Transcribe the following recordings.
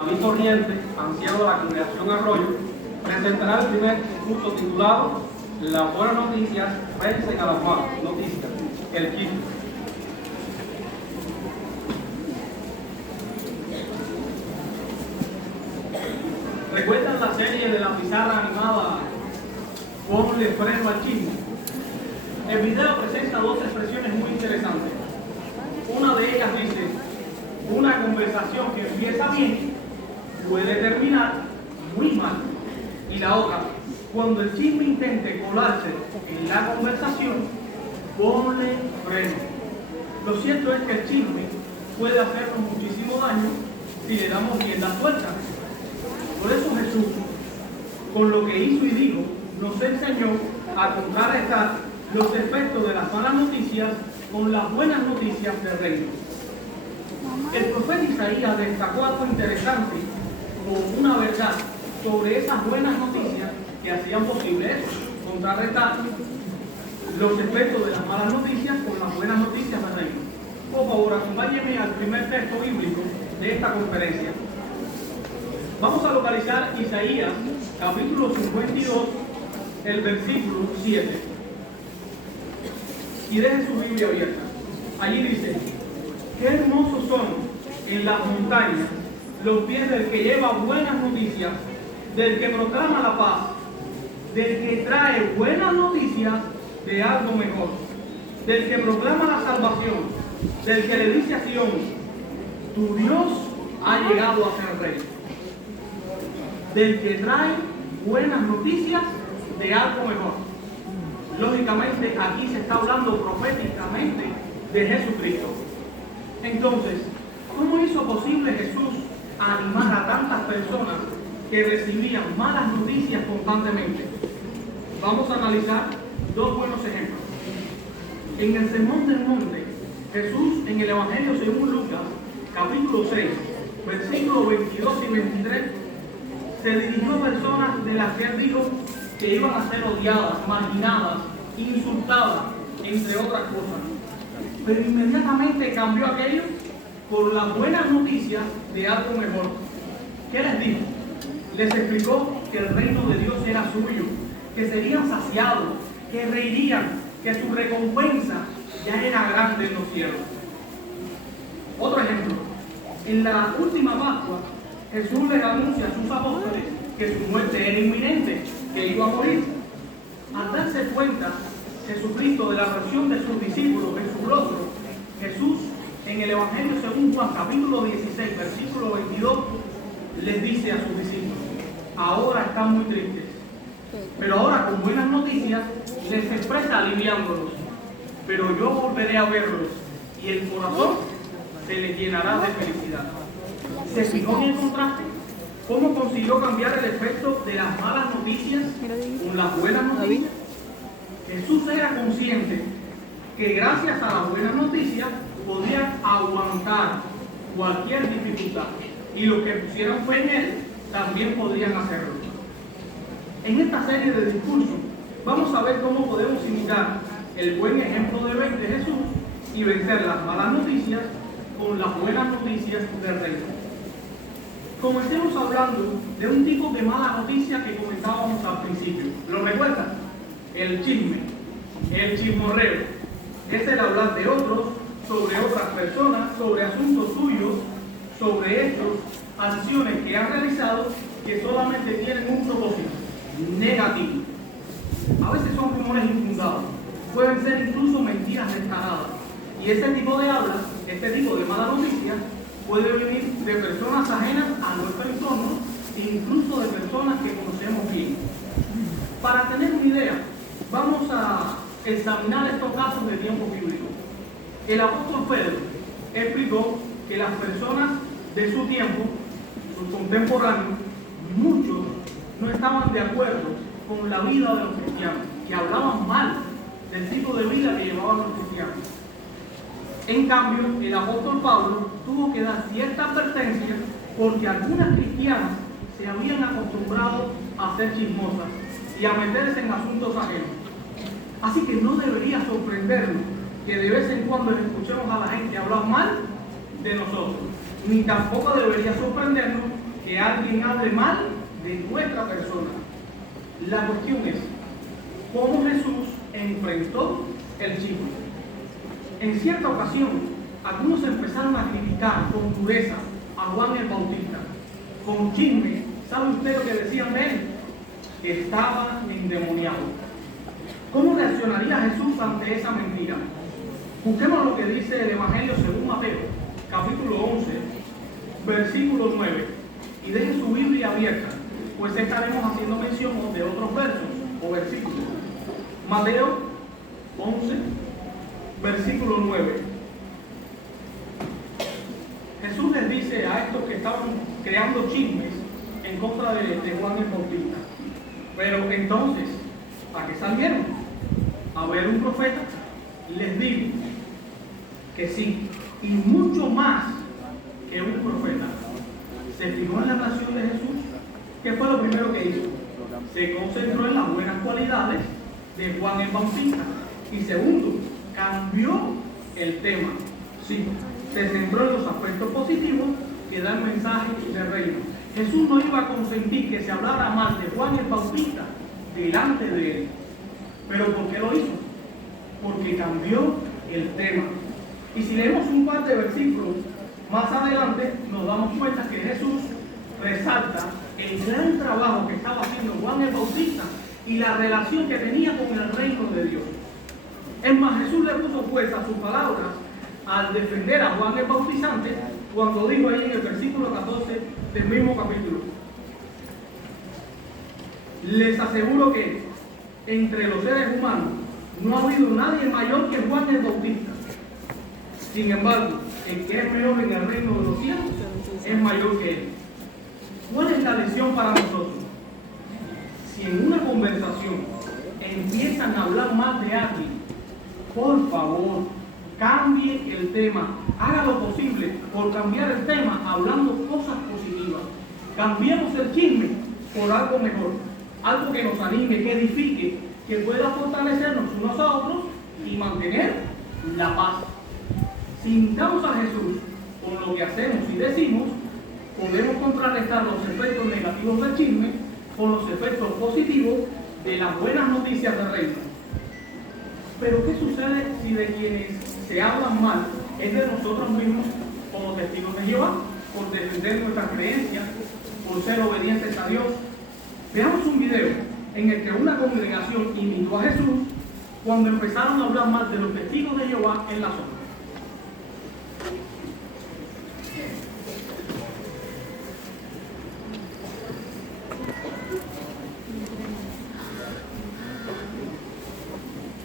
David Torriente, anciano de la Congregación Arroyo, presentará el primer curso titulado Las buenas noticias vencen a las malas noticias, el chisme. ¿Recuerdan la serie de la pizarra animada Ponle freno al chisme? El video presenta dos expresiones muy interesantes. Una de ellas dice: una conversación que empieza bien puede terminar muy mal. Y la otra: cuando el chisme intente colarse en la conversación, ponle freno. Lo cierto es que el chisme puede hacernos muchísimo daño si le damos rienda suelta. Por eso Jesús, con lo que hizo y dijo, nos enseñó a contrarrestar los efectos de las malas noticias con las buenas noticias del reino. El profeta Isaías destacó algo interesante como una verdad sobre esas buenas noticias que hacían posible eso, contrarrestar los efectos de las malas noticias con las buenas noticias del reino. Por favor, acompáñenme al primer texto bíblico de esta conferencia. Vamos a localizar Isaías, capítulo 52, el versículo 7. Y dejen su Biblia abierta. Allí dice: qué hermosos son en las montañas los pies del que lleva buenas noticias, del que proclama la paz, del que trae buenas noticias de algo mejor, del que proclama la salvación, del que le dice a Sión: tu Dios ha llegado a ser rey. Del que trae buenas noticias de algo mejor. Lógicamente aquí se está hablando proféticamente de Jesucristo. Entonces, ¿cómo hizo posible Jesús animar a tantas personas que recibían malas noticias constantemente? Vamos a analizar dos buenos ejemplos. En el Sermón del Monte, Jesús, en el Evangelio según Lucas, capítulo 6, versículos 22 y 23, se dirigió a personas de las que él dijo que iban a ser odiadas, marginadas, insultadas, entre otras cosas. Pero inmediatamente cambió aquello por las buenas noticias de algo mejor. ¿Qué les dijo? Les explicó que el reino de Dios era suyo, que serían saciados, que reirían, que su recompensa ya era grande en los cielos. Otro ejemplo: en la última Pascua, Jesús les anuncia a sus apóstoles que su muerte era inminente, que iba a morir. Al darse cuenta Jesucristo de la reacción de sus discípulos en su rostro, Jesús, en el Evangelio según Juan, capítulo 16, versículo 22, les dice a sus discípulos: ahora están muy tristes, pero ahora con buenas noticias les expresa aliviándolos. Pero yo volveré a verlos y el corazón se les llenará de felicidad. ¿Se fijó en el contraste? ¿Cómo consiguió cambiar el efecto de las malas noticias con las buenas noticias? Jesús era consciente que gracias a las buenas noticias podían aguantar cualquier dificultad, y los que pusieran fe en él también podrían hacerlo. En esta serie de discursos vamos a ver cómo podemos imitar el buen ejemplo de Jesús y vencer las malas noticias con las buenas noticias del reino. Comencemos hablando de un tipo de mala noticia que comentábamos al principio. ¿Lo recuerdan? El chisme, el chismorreo. Es el hablar de otros, sobre otras personas, sobre asuntos suyos, sobre hechos, acciones que han realizado que solamente tienen un propósito negativo. A veces son rumores infundados, pueden ser incluso mentiras descaradas. Y este tipo de habla, este tipo de mala noticia, puede venir de personas ajenas a nuestro entorno e incluso de personas que conocemos bien. Para tener una idea, vamos a examinar estos casos de tiempo bíblico. El apóstol Pedro explicó que las personas de su tiempo, sus contemporáneos, muchos no estaban de acuerdo con la vida de los cristianos, que hablaban mal del tipo de vida que llevaban los cristianos. En cambio, el apóstol Pablo tuvo que dar cierta advertencia porque algunas cristianas se habían acostumbrado a ser chismosas y a meterse en asuntos ajenos. Así que no debería sorprendernos que de vez en cuando escuchemos a la gente hablar mal de nosotros, ni tampoco debería sorprendernos que alguien hable mal de nuestra persona. La cuestión es cómo Jesús enfrentó el chisme. En cierta ocasión, algunos empezaron a criticar con dureza a Juan el Bautista. Con chisme, ¿sabe usted lo que decían de él? Que estaba endemoniado. ¿Cómo reaccionaría Jesús ante esa mentira? Busquemos lo que dice el Evangelio según Mateo, capítulo 11, versículo 9. Y deje su Biblia abierta, pues estaremos haciendo mención de otros versos o versículos. Mateo 11, versículo 9. Jesús les dice a estos que estaban creando chismes en contra de Juan el Bautista: pero entonces, ¿a qué salieron? ¿A ver un profeta? Les digo que sí, y mucho más que un profeta. Se fijó en la nación de Jesús. ¿Qué fue lo primero que hizo? Se concentró en las buenas cualidades de Juan el Bautista. Y segundo, cambió el tema. Sí, se centró en los aspectos positivos que da el mensaje del reino. Jesús no iba a consentir que se hablara mal de Juan el Bautista delante de él. ¿Pero por qué lo hizo? Porque cambió el tema. Y si leemos un par de versículos más adelante, nos damos cuenta que Jesús resalta el gran trabajo que estaba haciendo Juan el Bautista y la relación que tenía con el reino de Dios. Es más, Jesús le puso fuerza a sus palabras al defender a Juan el Bautizante cuando dijo ahí en el versículo 14 del mismo capítulo: les aseguro que entre los seres humanos no ha habido nadie mayor que Juan el Bautista. Sin embargo, el que es menor en el reino de los cielos es mayor que él. ¿Cuál es la lección para nosotros? Si en una conversación empiezan a hablar mal de alguien, por favor, cambie el tema. Haga lo posible por cambiar el tema hablando cosas positivas. Cambiemos el chisme por algo mejor, algo que nos anime, que edifique, que pueda fortalecernos unos a otros y mantener la paz. Si imitamos a Jesús con lo que hacemos y decimos, podemos contrarrestar los efectos negativos del chisme con los efectos positivos de las buenas noticias del reino. Pero ¿qué sucede si de quienes se hablan mal es de nosotros mismos como testigos de Jehová, por defender nuestras creencias, por ser obedientes a Dios? Veamos un video en el que una congregación imitó a Jesús cuando empezaron a hablar mal de los testigos de Jehová en la zona.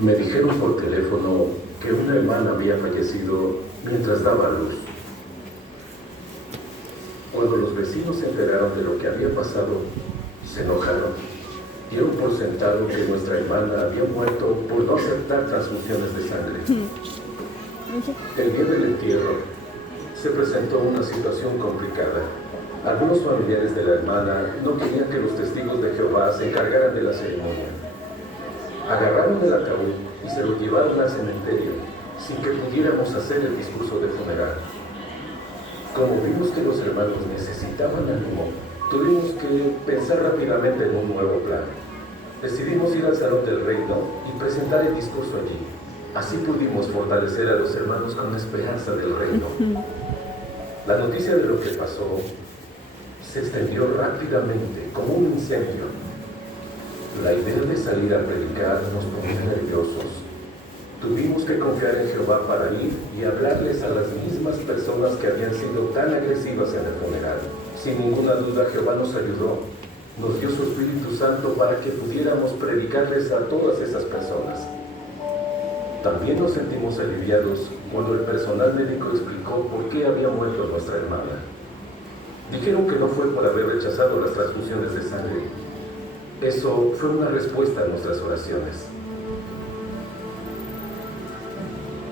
Me dijeron por teléfono que una hermana había fallecido mientras daba a luz. Cuando los vecinos se enteraron de lo que había pasado, se enojaron. Dieron por sentado que nuestra hermana había muerto por no aceptar transfusiones de sangre. El día del entierro se presentó una situación complicada. Algunos familiares de la hermana no querían que los testigos de Jehová se encargaran de la ceremonia. Agarraron el ataúd y se lo llevaron al cementerio sin que pudiéramos hacer el discurso de funeral. Como vimos que los hermanos necesitaban ánimo, tuvimos que pensar rápidamente en un nuevo plan. Decidimos ir al Salón del Reino y presentar el discurso allí. Así pudimos fortalecer a los hermanos con la esperanza del reino. La noticia de lo que pasó se extendió rápidamente como un incendio. La idea de salir a predicar nos ponía nerviosos. Tuvimos que confiar en Jehová para ir y hablarles a las mismas personas que habían sido tan agresivas en el funeral. Sin ninguna duda, Jehová nos ayudó. Nos dio su Espíritu Santo para que pudiéramos predicarles a todas esas personas. También nos sentimos aliviados cuando el personal médico explicó por qué había muerto nuestra hermana. Dijeron que no fue por haber rechazado las transfusiones de sangre. Eso fue una respuesta a nuestras oraciones.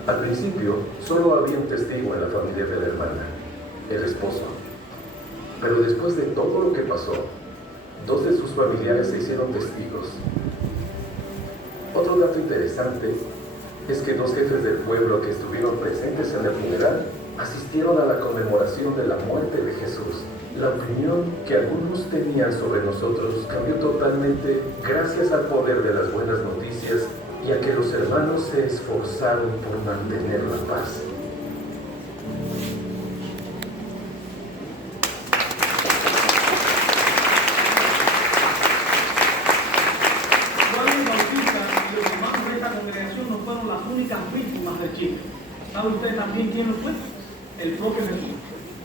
Al principio, solo había un testigo en la familia de la hermana, el esposo. Pero después de todo lo que pasó, 2 de sus familiares se hicieron testigos. Otro dato interesante es que 2 jefes del pueblo que estuvieron presentes en el funeral asistieron a la conmemoración de la muerte de Jesús. La opinión que algunos tenían sobre nosotros cambió totalmente gracias al poder de las buenas noticias y a que los hermanos se esforzaron por mantener la paz. Juan el Bautista y los hermanos de esta congregación no fueron las únicas víctimas del chisme. ¿Sabe usted también quién lo fue? El propio Jesús.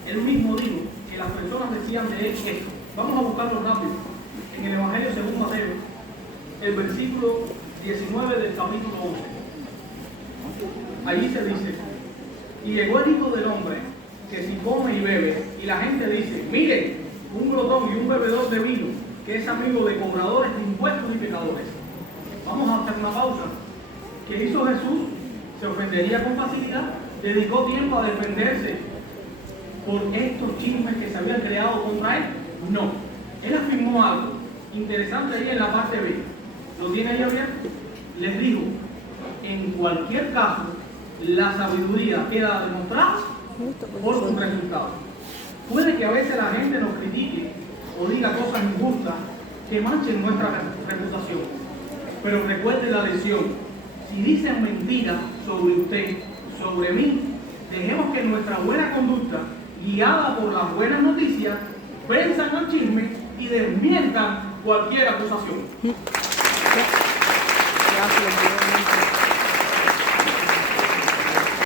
Él mismo dijo que las personas decían de él esto. Vamos a buscarlo rápido. En el Evangelio según Mateo, el versículo 19 del capítulo 11. Allí se dice, y llegó el Hijo del Hombre, que si come y bebe, y la gente dice, miren, un glotón y un bebedor de vino, que es amigo de cobradores de impuestos y pecadores. Vamos a hacer una pausa. ¿Qué hizo Jesús? ¿Se ofendería con facilidad? ¿Dedicó tiempo a defenderse por estos chismes que se habían creado contra él? No. Él afirmó algo interesante ahí en la parte B. ¿Lo tiene ahí abierto? Les digo, en cualquier caso, la sabiduría queda demostrada por sus resultados. Puede que a veces la gente nos critique o diga cosas injustas que manchen nuestra reputación. Pero recuerde la lección. Si dicen mentiras sobre usted, sobre mí, dejemos que nuestra buena conducta, guiada por las buenas noticias, venzan al chisme y desmientan cualquier acusación. Gracias.